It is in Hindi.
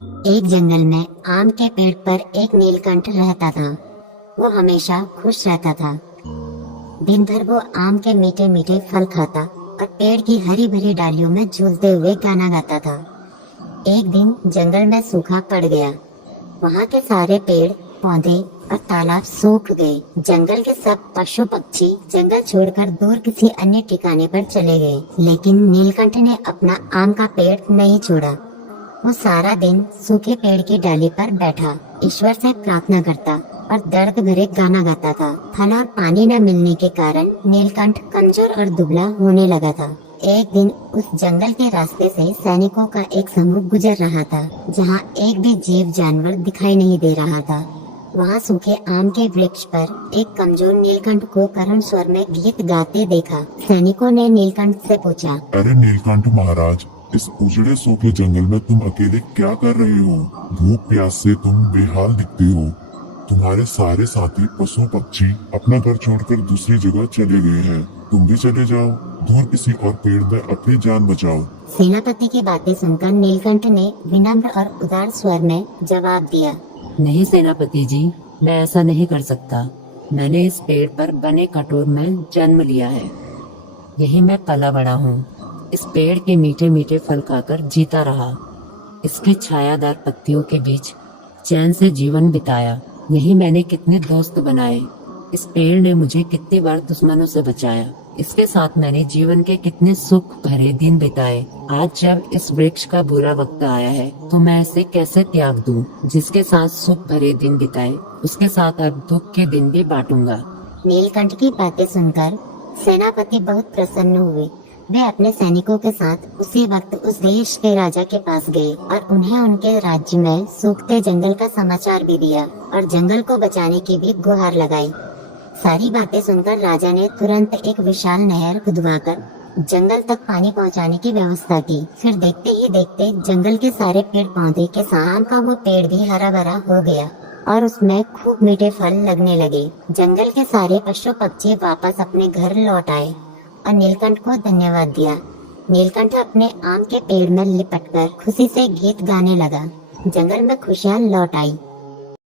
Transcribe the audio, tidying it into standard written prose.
एक जंगल में आम के पेड़ पर एक नीलकंठ रहता था। वो हमेशा खुश रहता था। दिन भर वो आम के मीठे मीठे फल खाता और पेड़ की हरी भरी डालियों में झूलते हुए गाना गाता था। एक दिन जंगल में सूखा पड़ गया। वहाँ के सारे पेड़ पौधे और तालाब सूख गए। जंगल के सब पशु पक्षी जंगल छोड़कर दूर किसी अन्य ठिकाने पर चले गए, लेकिन नीलकंठ ने अपना आम का पेड़ नहीं छोड़ा। वो सारा दिन सूखे पेड़ की डाली पर बैठा ईश्वर से प्रार्थना करता और दर्द भरे गाना गाता था। फल और पानी न मिलने के कारण नीलकंठ कमजोर और दुबला होने लगा था। एक दिन उस जंगल के रास्ते से सैनिकों का एक समूह गुजर रहा था, जहाँ एक भी जीव जानवर दिखाई नहीं दे रहा था। वहाँ सूखे आम के वृक्ष पर एक कमजोर नीलकंठ को करुण स्वर में गीत गाते देखा। सैनिकों ने नीलकंठ से पूछा, अरे नीलकंठ महाराज, इस उजड़े सूखे जंगल में तुम अकेले क्या कर रहे हो? भूख प्यास से तुम बेहाल दिखते हो। तुम्हारे सारे साथी पशु पक्षी अपना घर छोड़कर दूसरी जगह चले गए हैं। तुम भी चले जाओ, दूर किसी और पेड़ में अपनी जान बचाओ। सेनापति की बातें सुनकर नीलकंठ ने विनम्र और उदार स्वर में जवाब दिया, नहीं सेनापति जी, मैं ऐसा नहीं कर सकता। मैंने इस पेड़ पर बने कटोर में जन्म लिया है। यही मैं पला बड़ा हूँ। इस पेड़ के मीठे मीठे फल खाकर जीता रहा। इसकी छायादार पत्तियों के बीच चैन से जीवन बिताया। यही मैंने कितने दोस्त बनाए। इस पेड़ ने मुझे कितनी बार दुश्मनों से बचाया। इसके साथ मैंने जीवन के कितने सुख भरे दिन बिताए। आज जब इस वृक्ष का बुरा वक्त आया है तो मैं इसे कैसे त्याग दूं? जिसके साथ सुख भरे दिन बिताए उसके साथ अब दुख के दिन भी बांटूंगा। नीलकंठ की बातें सुनकर सेनापति बहुत प्रसन्न हुए। वे अपने सैनिकों के साथ उसी वक्त उस देश के राजा के पास गए और उन्हें उनके राज्य में सूखते जंगल का समाचार भी दिया और जंगल को बचाने की भी गुहार लगाई। सारी बातें सुनकर राजा ने तुरंत एक विशाल नहर खुदवाकर जंगल तक पानी पहुंचाने की व्यवस्था की। फिर देखते ही देखते जंगल के सारे पेड़ पौधे के आम का वो पेड़ भी हरा भरा हो गया और उसमें खूब मीठे फल लगने लगे। जंगल के सारे पशु पक्षी वापस अपने घर लौट आए और नीलकंठ को धन्यवाद दिया। नीलकंठ अपने आम के पेड़ में लिपटकर खुशी से गीत गाने लगा। जंगल में खुशियाँ लौट आई।